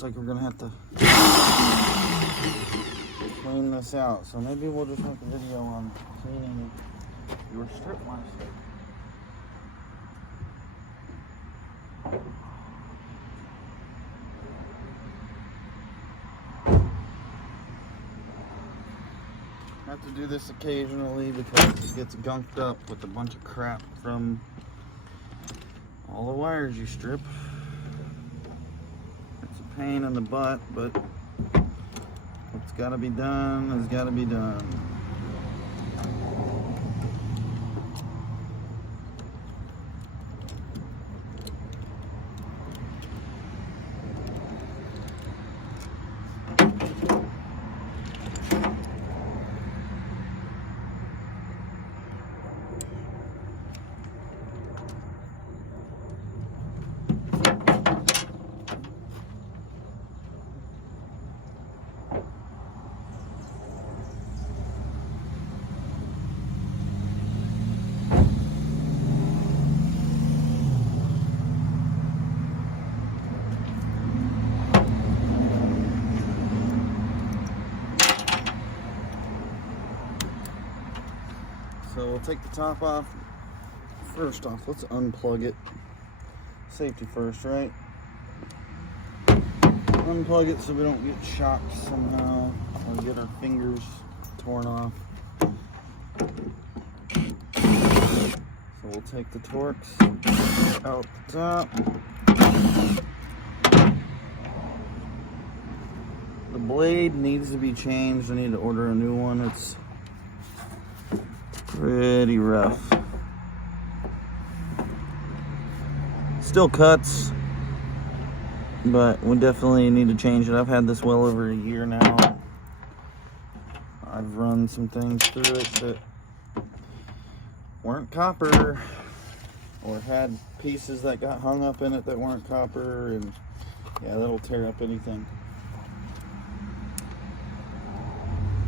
looks like we're gonna have to clean this out. So maybe we'll just make a video on cleaning your Stripmeister. I have to do this occasionally because it gets gunked up with a bunch of crap from all the wires you strip. It's a pain in the butt, but what's got to be done has got to be done. So we'll take the top off. First off, let's unplug it. Safety first, right? Unplug it so we don't get shocked somehow or get our fingers torn off. So we'll take the Torx out the top. The blade needs to be changed. I need to order a new one. It's pretty rough. Still cuts, but we definitely need to change it. I've had this well over a year now. I've run some things through it that weren't copper, or had pieces that got hung up in it that weren't copper, and yeah, that'll tear up anything.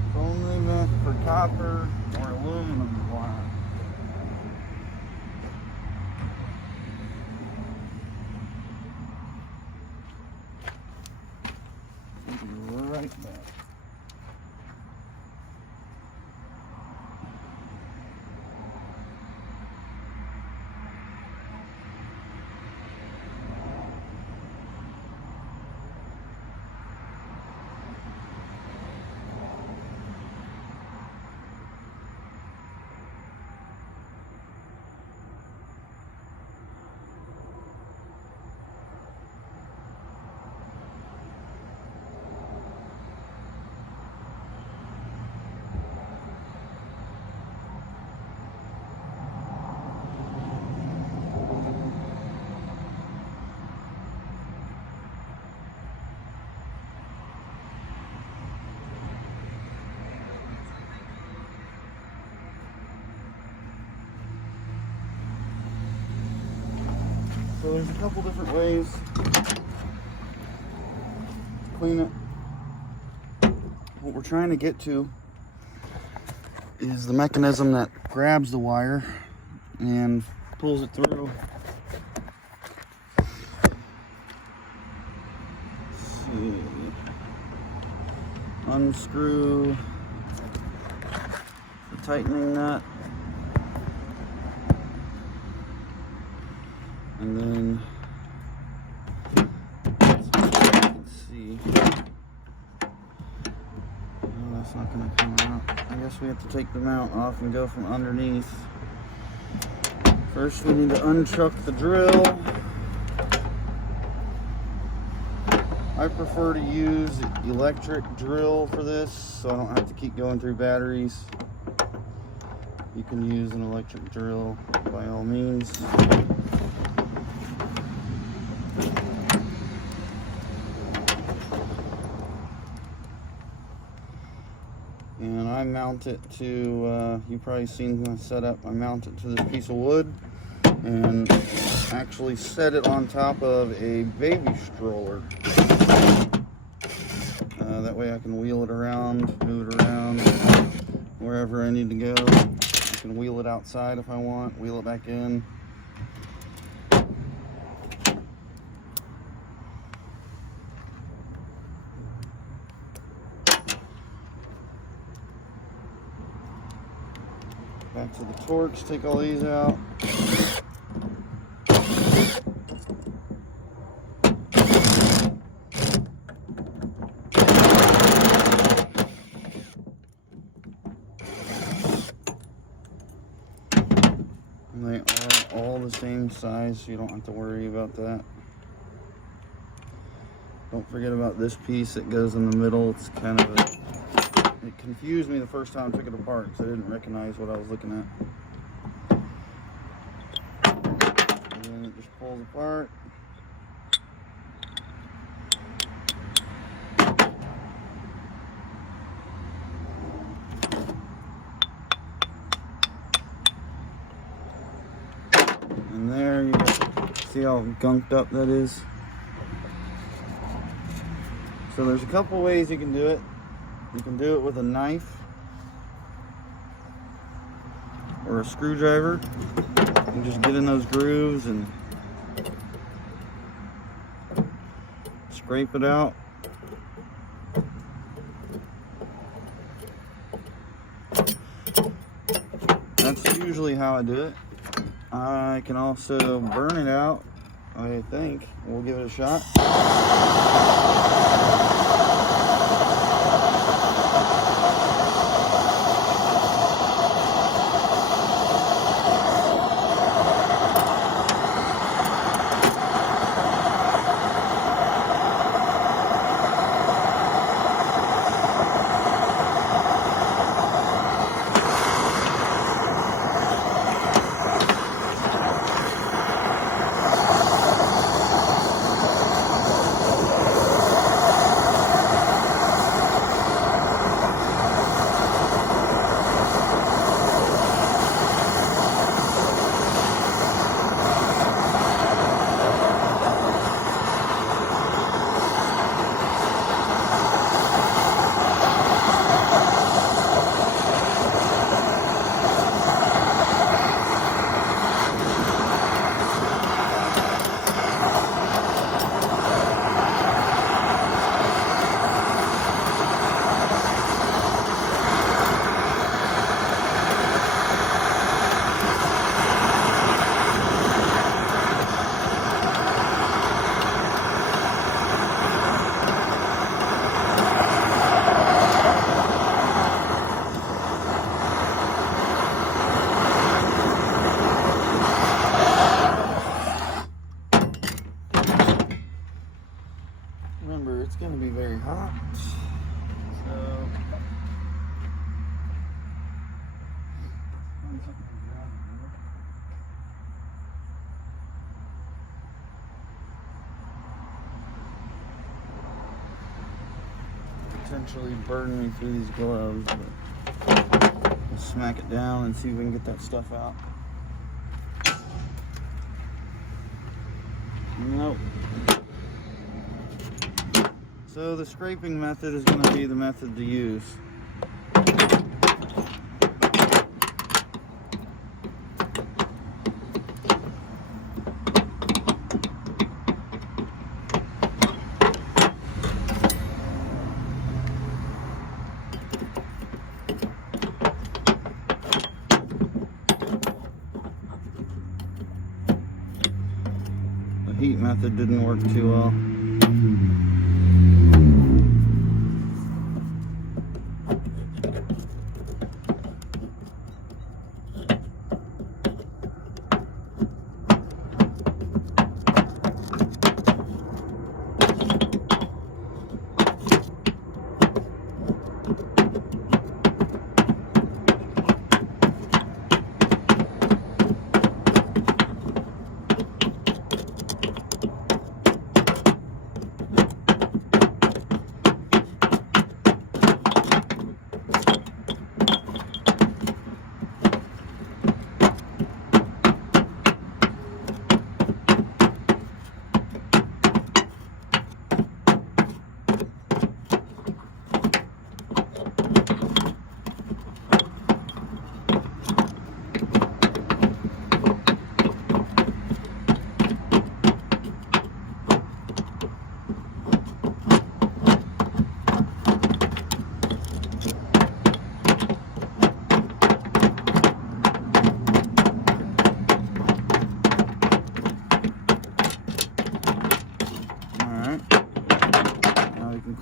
It's only meant for copper or aluminum wire. I'll be right back. So there's a couple different ways to clean it. What we're trying to get to is the mechanism that grabs the wire and pulls it through. Let's see. Unscrew the tightening nut. And then, let's see. Oh, that's not going to come out. I guess we have to take the mount off and go from underneath. First, we need to unchuck the drill. I prefer to use electric drill for this, so I don't have to keep going through batteries. You can use an electric drill by all means. And I mount it to, you've probably seen my setup, I mount it to this piece of wood and actually set it on top of a baby stroller. That way I can wheel it around, move it around wherever I need to go. I can wheel it outside if I want, wheel it back in. Back to the torques, take all these out. And they are all the same size, so you don't have to worry about that. Don't forget about this piece that goes in the middle. It's kind of it confused me the first time I took it apart because I didn't recognize what I was looking at. And then it just pulls apart. And there you see how gunked up that is. So there's a couple ways you can do it. You can do it with a knife or a screwdriver. You just get in those grooves and scrape it out. That's usually how I do it. I can also burn it out, I think. We'll give it a shot. Remember, it's going to be very hot, so potentially burn me through these gloves, but we'll smack it down and see if we can get that stuff out. Nope. So the scraping method is going to be the method to use. The heat method didn't work too well.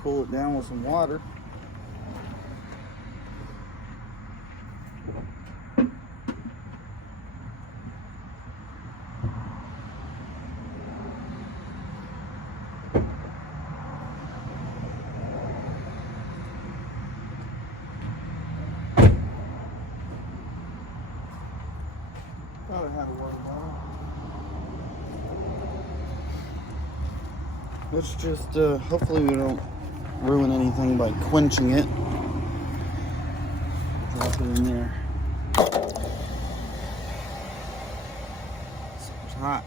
cool it down with some water. Thought I had a water bottle. Let's just, hopefully we don't ruin anything by quenching it. Drop it in there. It's hot.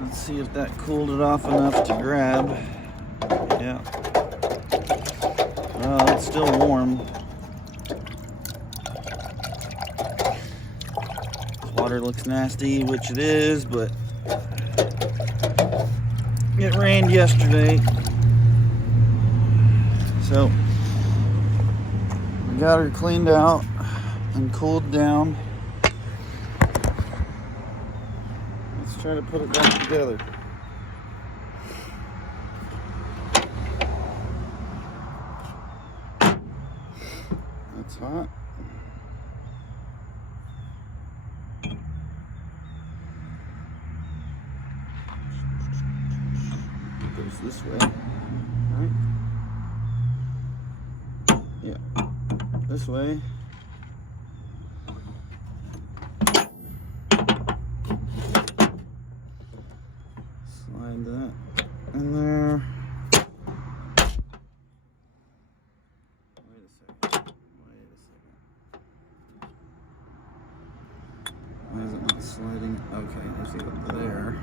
Let's see if that cooled it off enough to grab. Yeah. Oh, it's still warm. Water looks nasty, which it is, but it rained yesterday, so we got her cleaned out and cooled down. Let's try to put it back together. That's hot. Goes this way, right? Yeah, this way. Slide that in there. Wait a second. Why is it not sliding? Okay, there's it up there.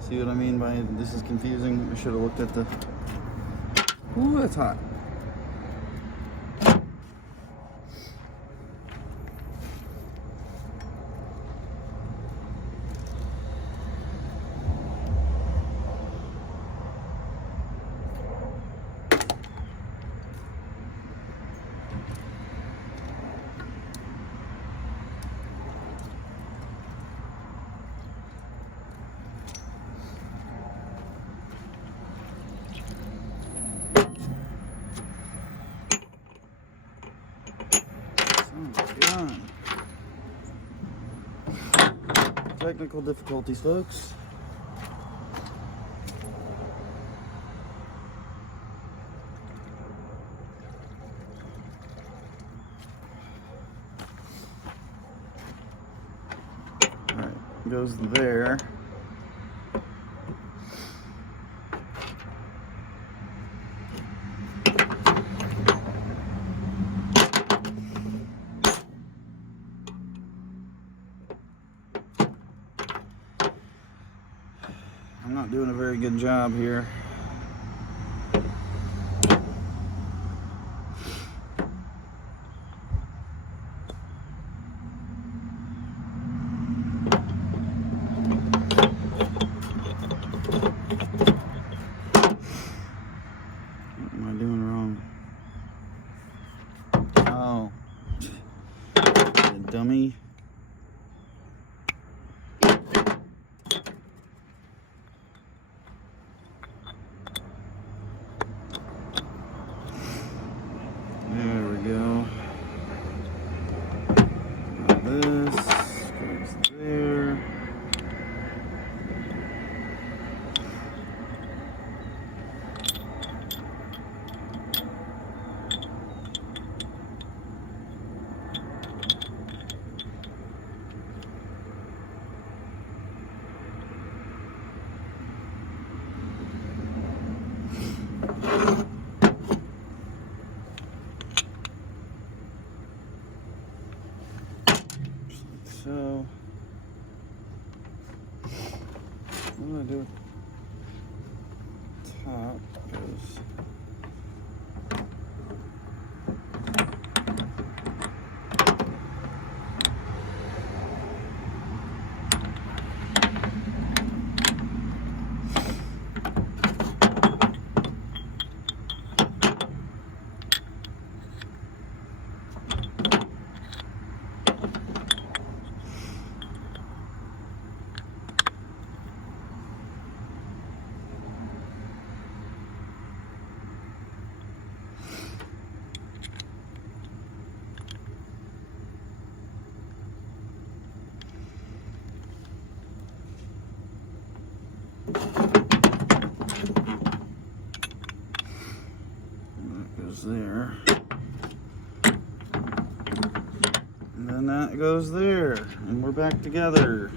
See what I mean by this is confusing? I should have looked at the... Ooh, that's hot. Technical difficulties, folks. All right, goes there. I'm not doing a very good job here. What am I doing wrong? Oh, you dummy. There we go. Now this goes there. So, what do I do? Top goes. And then that goes there, and we're back together.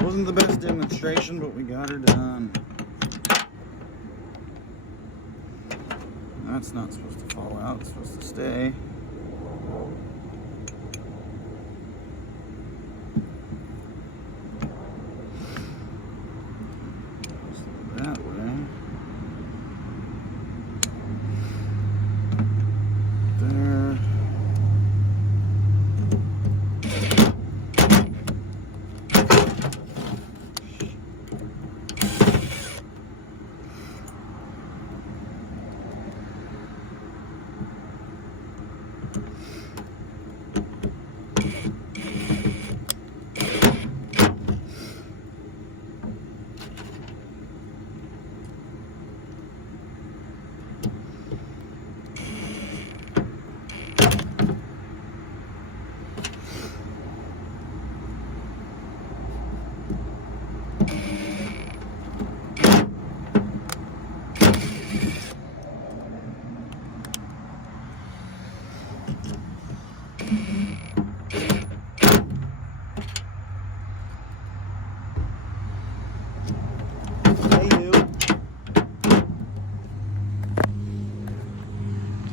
Wasn't the best demonstration, but we got her done. That's not supposed to fall out, it's supposed to stay.